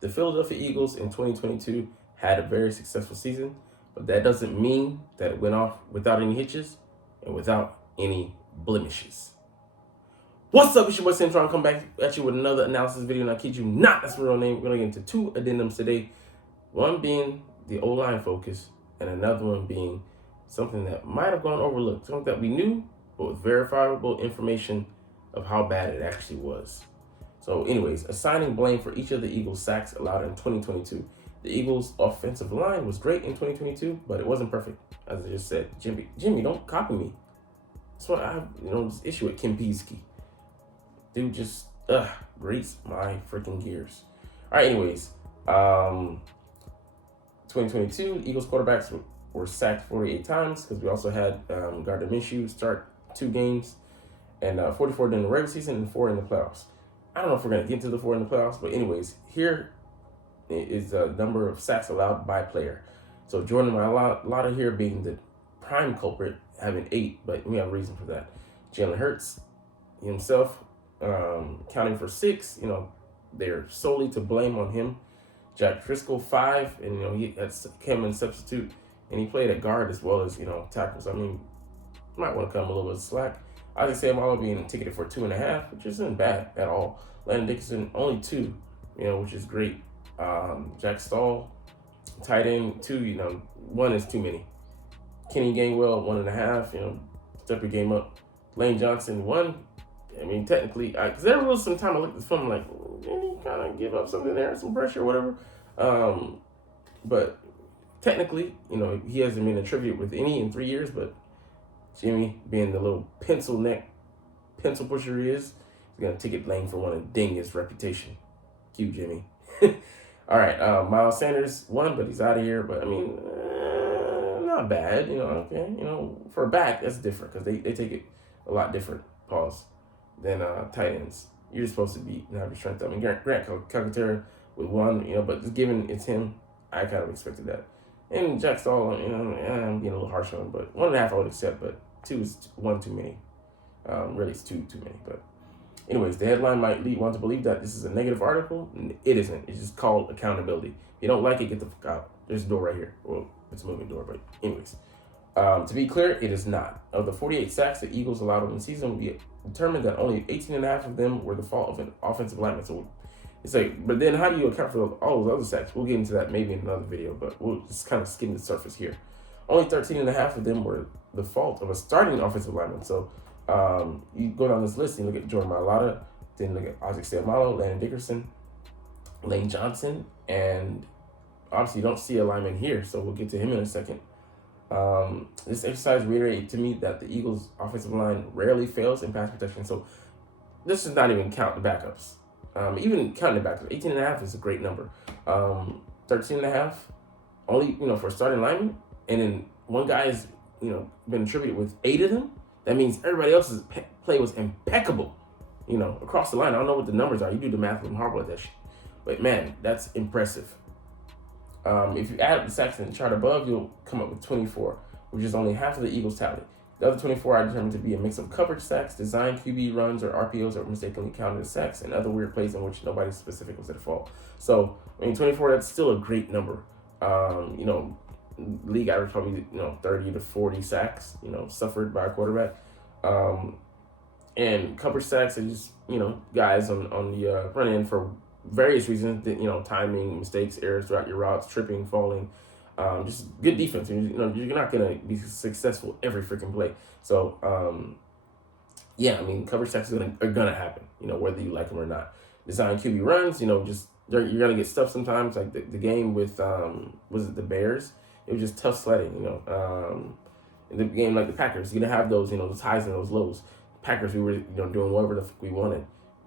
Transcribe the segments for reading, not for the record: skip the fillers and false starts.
The Philadelphia Eagles in 2022 had a very successful season, but that doesn't mean that it went off without any hitches and without any blemishes. What's up, it's your boy Cintron, come back at you with another analysis video, and I kid you not, that's my real name. We're going to get into two addendums today. One being the O-line focus, and another one being something that might have gone overlooked, something that we knew, but with verifiable information of how bad it actually was. So anyways, assigning blame for each of the Eagles' sacks allowed in 2022. The Eagles' offensive line was great in 2022, but it wasn't perfect. As I just said, Jimmy, don't copy me. That's why I have, this issue with Kim Peasky. Dude just, grates my freaking gears. All right, anyways, 2022, Eagles quarterbacks were sacked 48 times because we also had Gardner Minshew start 2 games, and 44 during the regular season and 4 in the playoffs. I don't know if we're going to get into the 4 in the playoffs, but anyways, here is the number of sacks allowed by player. So Jordan Mailata here being the prime culprit, having 8, but we have a reason for that. Jalen Hurts himself counting for 6. They're solely to blame on him. Jack Driscoll 5, and he came in substitute, and he played at guard as well as tackles. I mean, might want to come a little bit slack. Isaac Seumalo being ticketed for 2.5, which isn't bad at all. Landon Dickerson only 2, which is great. Jack Stahl, tight end 2, 1 is too many. Kenny Gainwell 1.5, step your game up. Lane Johnson 1. I mean, technically, because there was some time I looked at the film like, didn't he kind of give up something there, some pressure or whatever? But technically, he hasn't been attributed with any in 3 years, but Jimmy, being the little pencil pusher he is, he's going to ticket Lane for 1 and ding his reputation. Cue Jimmy. All right, Miles Sanders 1, but he's out of here. But, I mean, not bad, okay. For a back, that's different because they take it a lot different, than tight ends. You're supposed to have your strength up. I mean, Grant Calcaterra with 1, but just given it's him, I kind of expected that. And Jack Stahl, I'm being a little harsh on him, but 1.5 I would accept, but 2 is 1 too many. Really, it's 2 too many. But anyways, the headline might lead one to believe that this is a negative article. It isn't. It's just called accountability. If you don't like it, get the fuck out. There's a door right here. Well, it's a moving door, but anyways. To be clear, it is not. Of the 48 sacks the Eagles allowed in the season, we determined that only 18.5 of them were the fault of an offensive lineman. So it's like, but then how do you account for all those other sacks? We'll get into that maybe in another video, but we'll just kind of skim the surface here. Only 13.5 of them were the fault of a starting offensive lineman. So you go down this list and you look at Jordan Mailata, then look at Isaac Seumalo, Landon Dickerson, Lane Johnson, and obviously you don't see a lineman here, so we'll get to him in a second. This exercise reiterated to me that the Eagles' offensive line rarely fails in pass protection. So this does not even count the backups. Even counting the backups, 18.5 is a great number. 13.5, only for a starting lineman, and then one guy has been attributed with 8 of them. That means everybody else's play was impeccable. Across the line. I don't know what the numbers are. You do the math, I'm horrible at that shit. But man, that's impressive. If you add up the sacks in the chart above, you'll come up with 24, which is only half of the Eagles' tally. The other 24 are determined to be a mix of coverage sacks, design QB runs, or RPOs that were mistakenly counted as sacks, and other weird plays in which nobody specific was at fault. So, 24, that's still a great number. League average probably, 30 to 40 sacks, suffered by a quarterback. And coverage sacks are just, guys on the front end for various reasons, timing, mistakes, errors throughout your routes, tripping, falling, just good defense. You're not going to be successful every freaking play. So, coverage sacks are going to happen, whether you like them or not. Design QB runs, you're going to get stuff sometimes, like the game with, was it the Bears? It was just tough sledding, in the game like the Packers. You're going to have those, those highs and those lows. Packers, we were, doing whatever the fuck we wanted.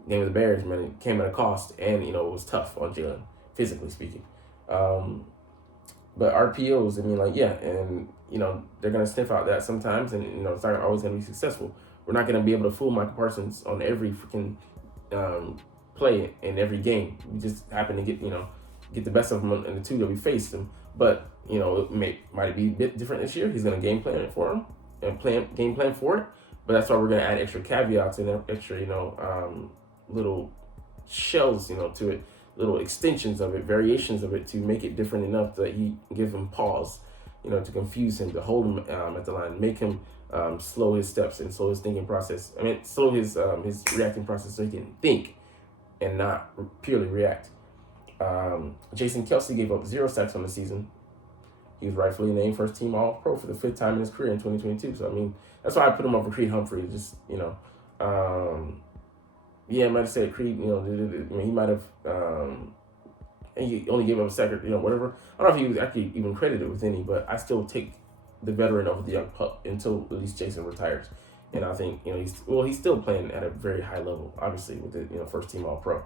Game of the Bears, man, it came at a cost, and it was tough on Jalen, physically speaking. But RPOs, and they're gonna sniff out that sometimes, and it's not always gonna be successful. We're not gonna be able to fool Michael Parsons on every freaking play in every game. We just happen to get the best of him in the 2 that we faced him. But it might be a bit different this year. He's gonna game plan it for him and game plan for it. But that's why we're gonna add extra caveats and extra little shells, to it, little extensions of it, variations of it, to make it different enough that he give him pause, to confuse him, to hold him at the line, make him slow his steps and slow his thinking process. I mean, slow his reacting process so he can think and not purely react. Jason Kelce gave up 0 sacks on the season. He was rightfully named first team All-Pro for the 5th time in his career in 2022. So, I mean, that's why I put him over Creed Humphrey. Just, I might have said Creed, he might have, he only gave up a sack, whatever. I don't know if he was actually even credited with any, but I still take the veteran over the young pup until at least Jason retires. And I think, he's still playing at a very high level, obviously, with the, first team All-Pro.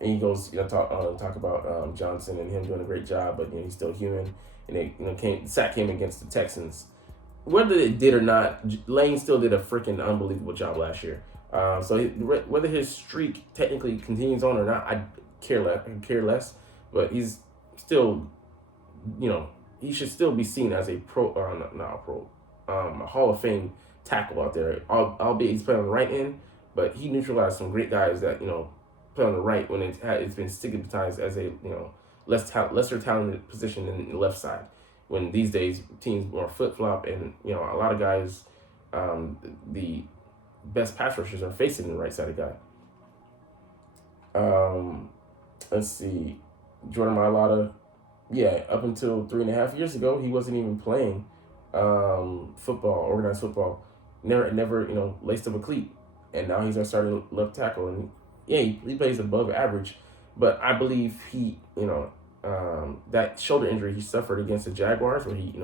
And he goes, talk about Johnson and him doing a great job, but he's still human. And the sack came against the Texans. Whether it did or not, Lane still did a freaking unbelievable job last year. So whether his streak technically continues on or not, I care less. But he's still, he should still be seen as a a Hall of Fame tackle out there. Albeit he's playing on the right end, but he neutralized some great guys that play on the right when it's been stigmatized as a lesser talented position than the left side. When these days teams are flip flop and a lot of guys, the best pass rushers are facing the right sided guy. Let's see, Jordan Mailata. Yeah, up until 3.5 years ago, he wasn't even playing football, organized football. Never laced up a cleat, and now he's our starting left tackle. And he plays above average, but I believe he, that shoulder injury he suffered against the Jaguars, where he,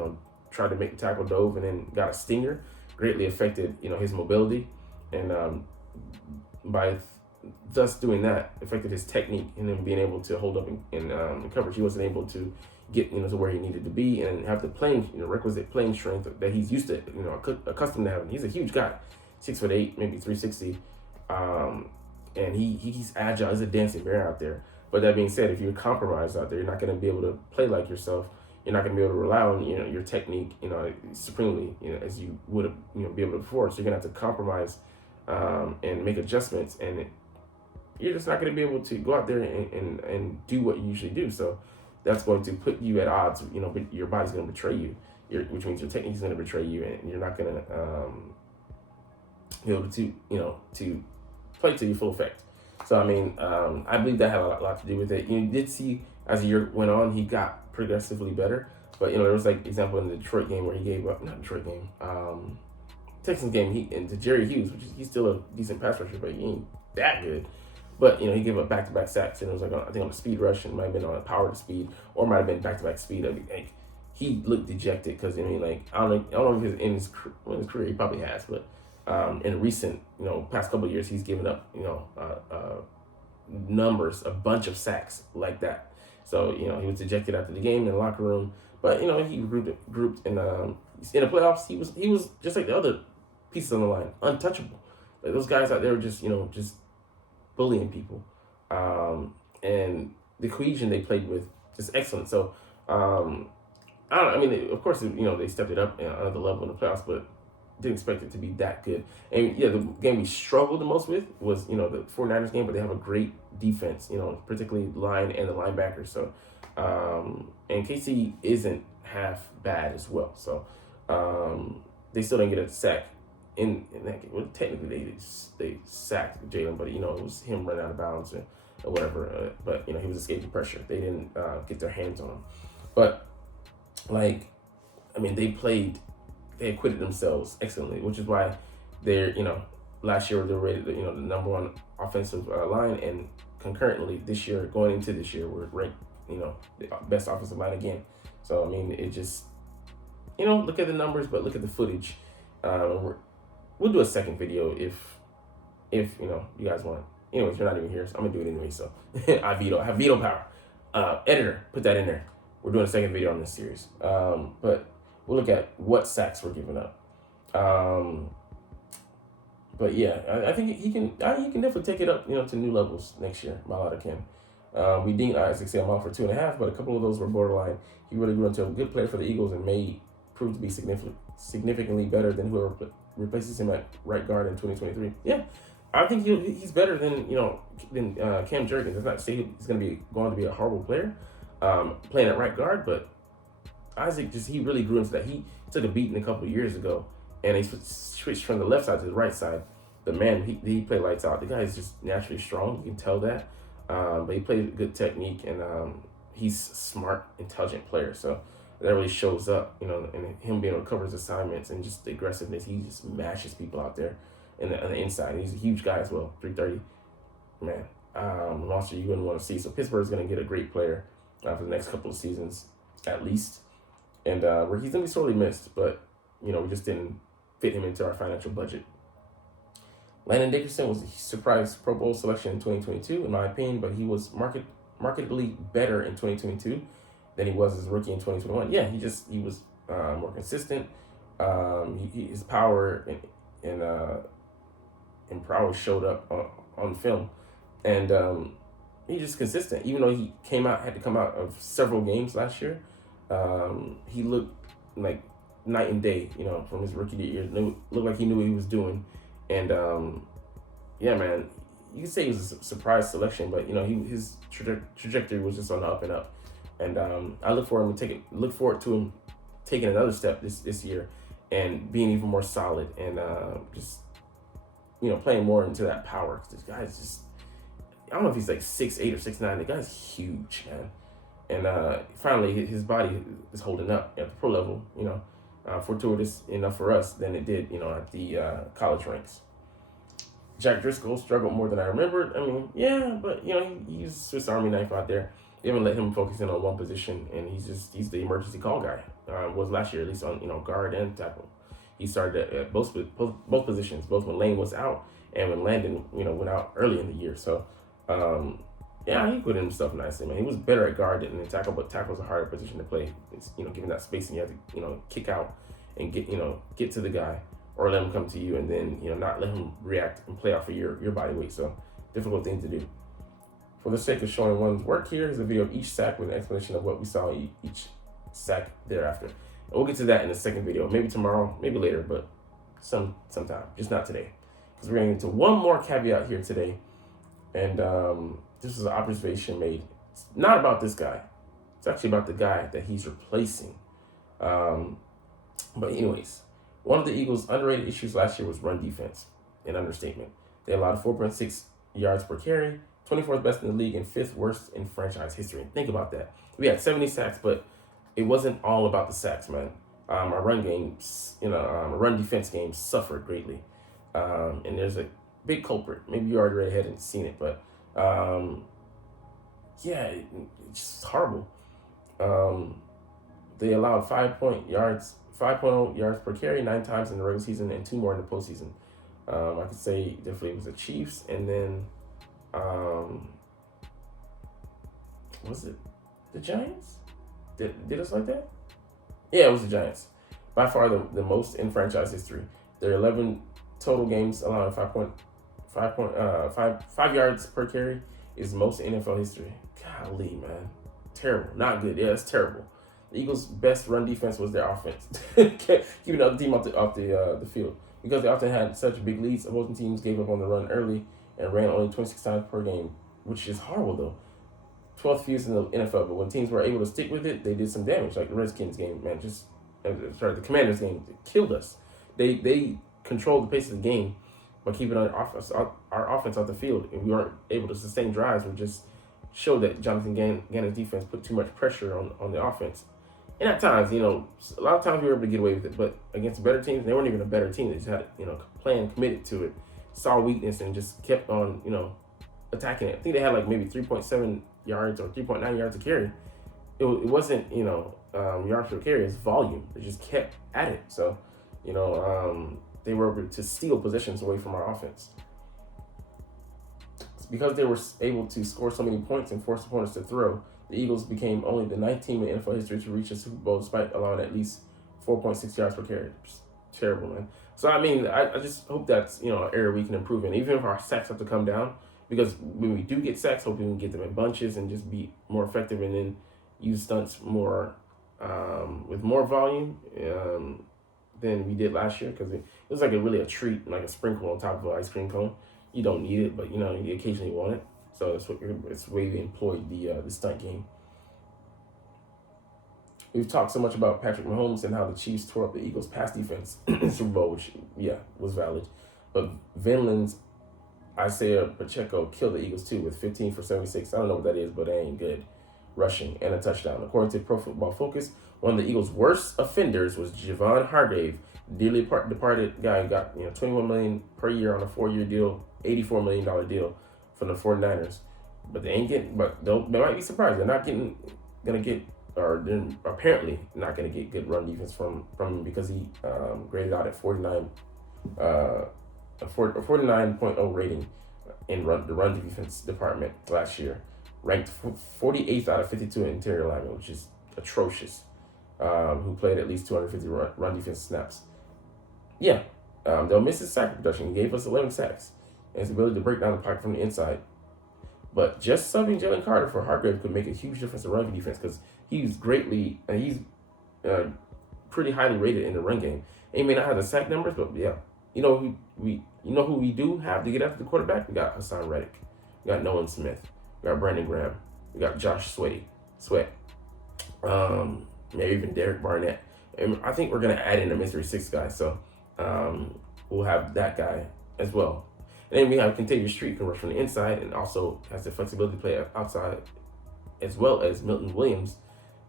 tried to make the tackle, dove, and then got a stinger, greatly affected, his mobility, and by thus doing that, affected his technique and then being able to hold up in coverage. He wasn't able to get to where he needed to be and have the requisite playing strength that he's used to, accustomed to having. He's a huge guy, 6'8", maybe 360, and he's agile. He's a dancing bear out there. But that being said, if you're compromised out there, you're not going to be able to play like yourself. You're not going to be able to rely on your technique supremely as you would have be able to before. So you're going to have to compromise and make adjustments, and you're just not going to be able to go out there and do what you usually do. So that's going to put you at odds. But your body's going to betray you, which means your technique is going to betray you, and you're not going to be able to play to your full effect. So, I mean, I believe that had a lot to do with it. You did see, as the year went on, he got progressively better. But, there was, example in the Detroit game where he gave up, not Detroit game, Texans game, and to Jerry Hughes, which is, he's still a decent pass rusher, but he ain't that good. But, he gave up back-to-back sacks, and it was, I think on a speed rush, and it might have been on a power to speed, or it might have been back-to-back speed. He looked dejected because, I don't know if in his career he probably has, but in recent, past couple of years, he's given up, numbers, a bunch of sacks like that. So, he was dejected after the game in the locker room. But, he grouped in the playoffs, he was just like the other pieces on the line, untouchable. Like those guys out there were just bullying people. And the cohesion they played with, just excellent. So, of course, they stepped it up another level in the playoffs, but didn't expect it to be that good. And the game we struggled the most with was, the 49ers game, but they have a great defense, particularly line and the linebackers. So, and KC isn't half bad as well. So, they still didn't get a sack in that game. Well, technically they sacked Jalen, but, it was him running out of bounds or whatever. But, he was escaping pressure. They didn't get their hands on him. But, they acquitted themselves excellently, which is why they're, last year they were rated, the number one offensive line, and concurrently this year, going into this year, we're ranked, the best offensive line again. So, it just, look at the numbers, but look at the footage. We'll do a second video if you guys want. Anyways, you're not even here, so I'm going to do it anyway, so I have veto power. Editor, put that in there. We're doing a second video on this series. But we'll look at what sacks were given up. But yeah, I think he can definitely take it up, to new levels next year. Mailata can. We deemed Isaac Seumalo for 2.5, but a couple of those were borderline. He really grew into a good player for the Eagles and may prove to be significantly better than whoever replaces him at right guard in 2023. Yeah, I think he's better than Cam Jurgens. That's not to say he's going to be a horrible player, playing at right guard, but Isaac he really grew into that. He took a beating a couple of years ago, and he switched from the left side to the right side. The man he played lights out. The guy is just naturally strong. You can tell that, but he plays good technique, and he's smart, intelligent player. So that really shows up, and him being able to cover his assignments and just the aggressiveness. He just mashes people out there on the inside. And he's a huge guy as well, 330. Man, monster you wouldn't want to see. So Pittsburgh's going to get a great player for the next couple of seasons at least. And where he's going to be sorely missed, but, we just didn't fit him into our financial budget. Landon Dickerson was a surprise Pro Bowl selection in 2022, in my opinion, but he was markedly better in 2022 than he was as a rookie in 2021. Yeah, he was more consistent. His power and prowess showed up on film, and he's just consistent. Even though he had to come out of several games last year, he looked like night and day. From his rookie year, looked like he knew what he was doing, and yeah, man, you could say he was a surprise selection, but his trajectory was just on the up and up, and I look forward to him taking another step this year and being even more solid and just playing more into that power. This guy's just, I don't know if he's like 6'8" or 6'9". The guy's huge, man. And finally, his body is holding up at the pro level, fortuitous enough for us than it did, at the college ranks. Jack Driscoll struggled more than I remembered. I mean, yeah, but, he's Swiss Army knife out there. They haven't let him focus in on one position, and he's the emergency call guy. Was last year, at least on, guard and tackle. He started at both positions, both when Lane was out and when Landon, went out early in the year. So, yeah, he put in himself nicely, man. He was better at guard than tackle, but tackle's a harder position to play. It's, given that spacing, you have to, kick out and get to the guy or let him come to you, and then, not let him react and play off of your body weight. So, difficult thing to do. For the sake of showing one's work, here is a video of each sack with an explanation of what we saw each sack thereafter. And we'll get to that in the second video, maybe tomorrow, maybe later, but sometime, just not today. Because we're going into one more caveat here today, and this is an observation made. It's not about this guy. It's actually about the guy that he's replacing. But anyways, one of the Eagles' underrated issues last year was run defense, an understatement. They allowed 4.6 yards per carry, 24th best in the league, and 5th worst in franchise history. And think about that. We had 70 sacks, but it wasn't all about the sacks, man. Our run games, our run defense games suffered greatly. And there's a big culprit. Maybe you already read ahead and seen it, but yeah, it's just horrible. They allowed 5.0 yards per carry 9 times in the regular season and 2 more in the postseason. I could say definitely it was the Chiefs, and then was it the Giants? Did us like that? Yeah, it was the Giants. By far the most in franchise history. Their 11 total games allowing 5 yards per carry is most in NFL history. Golly, man. Terrible. Not good. Yeah, it's terrible. The Eagles' best run defense was their offense. Keeping the other team off the field. Because they often had such big leads, opposing teams gave up on the run early and ran only 26 times per game, which is horrible, though. 12th fewest in the NFL, but when teams were able to stick with it, they did some damage. Like the Redskins game, man, the Commanders game, it killed us. They controlled the pace of the game by keeping our offense off the field, and we weren't able to sustain drives. We just showed that Jonathan Gannon's defense put too much pressure on the offense. And at times, a lot of times we were able to get away with it, but against better teams, they weren't even a better team. They just had, plan committed to it, saw weakness, and just kept on, attacking it. I think they had like maybe 3.7 yards or 3.9 yards a carry. It wasn't, yards per carry, it's volume. They just kept at it. So, they were able to steal possessions away from our offense. Because they were able to score so many points and force opponents to throw, the Eagles became only the 9th team in NFL history to reach a Super Bowl despite allowing at least 4.6 yards per carry. It's terrible, man. So, I just hope that's, an area we can improve in, even if our sacks have to come down. Because when we do get sacks, hopefully we can get them in bunches and just be more effective and then use stunts more with more volume than we did last year. Because it was like really a treat, like a sprinkle on top of an ice cream cone. you don't need it, but you know you occasionally want it. So it's the way we employed the stunt game. We've talked so much about Patrick Mahomes and how the Chiefs tore up the Eagles' pass defense in the Super Bowl, which was valid. But Vinland's Isaiah Pacheco killed the Eagles too with 15 for 76. I don't know what that is, but it ain't good. Rushing and a touchdown. According to Pro Football Focus, one of the Eagles' worst offenders was Javon Hargrave, dearly departed guy who got $21 million per year on a 4-year deal, $84 million deal from the 49ers. But they ain't getting. But they might be surprised. They're not gonna get, or they're apparently not gonna get good run defense from him because he graded out at 49, a 49.0 rating in the run defense department last year. Ranked 48th out of 52 interior linemen, which is atrocious, who played at least 250 run defense snaps. They'll miss his sack production. He gave us 11 sacks and his ability to break down the pocket from the inside. But just subbing Jalen Carter for Hargrave could make a huge difference in run defense because he's pretty highly rated in the run game. He may not have the sack numbers, but who we do have to get after the quarterback? We got Hassan Reddick. We got Nolan Smith. We got Brandon Graham. We got Josh Sweat. Maybe even Derek Barnett. And I think we're going to add in a mystery 6 guy. So we'll have that guy as well. And then we have Contavious Street, can rush from the inside and also has the flexibility to play outside, as well as Milton Williams,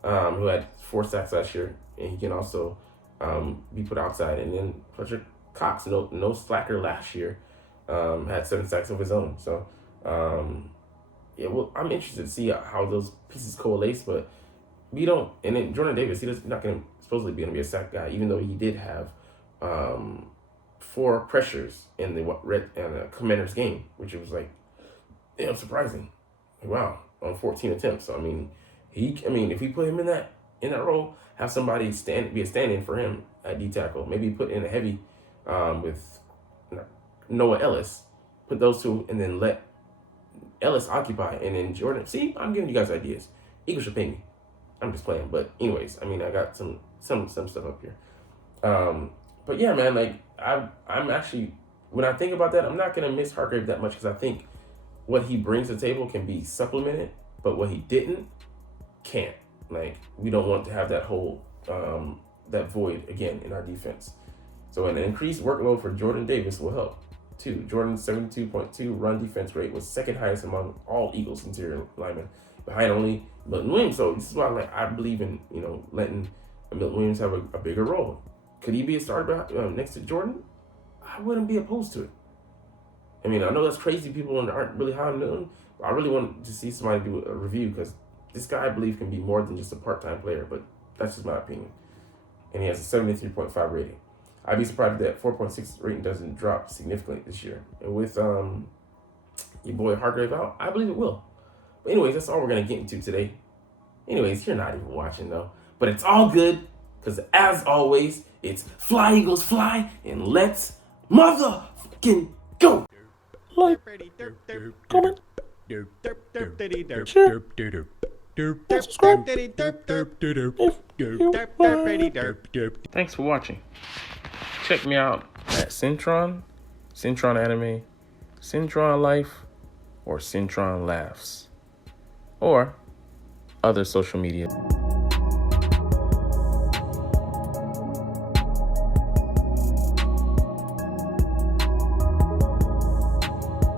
who had 4 sacks last year. And he can also be put outside. And then Fletcher Cox, no slacker last year, had 7 sacks of his own. So, I'm interested to see how those pieces coalesce, but we don't. And then Jordan Davis, he's not supposedly going to be a sack guy, even though he did have 4 pressures in the Commanders game, which was surprising. Wow, on 14 attempts. So if we put him in that role, have somebody be a stand-in for him at D tackle, maybe put in a heavy with Noah Ellis, put those two, and then let Ellis occupy, and then Jordan. See, I'm giving you guys ideas. Eagles should pay me. I'm just playing, but anyways, I got some stuff up here. But yeah, man, I'm actually, when I think about that, I'm not gonna miss Hargrave that much because I think what he brings to the table can be supplemented, but what he didn't can't. We don't want to have that whole that void again in our defense. So an increased workload for Jordan Davis will help too. Jordan's 72.2 run defense rate was second highest among all Eagles interior linemen, behind only Milton Williams. So this is why I believe in letting Milton Williams have a bigger role. Could he be a starter next to Jordan? I wouldn't be opposed to it. I know that's crazy. People aren't really high on Milton. But I really want to see somebody do a review because this guy, I believe, can be more than just a part-time player. But that's just my opinion. And he has a 73.5 rating. I'd be surprised if that 4.6 rating doesn't drop significantly this year. And with your boy Hargrave out, I believe it will. But anyways, that's all we're going to get into today. Anyways, you're not even watching, though. But it's all good, because as always, it's fly, Eagles, fly, and let's motherfucking go! Like, comment, share, and subscribe if you like. Thanks for watching. Check me out at Cintron, Cintron Anime, Cintron Life, or Cintron Laughs, or other social media.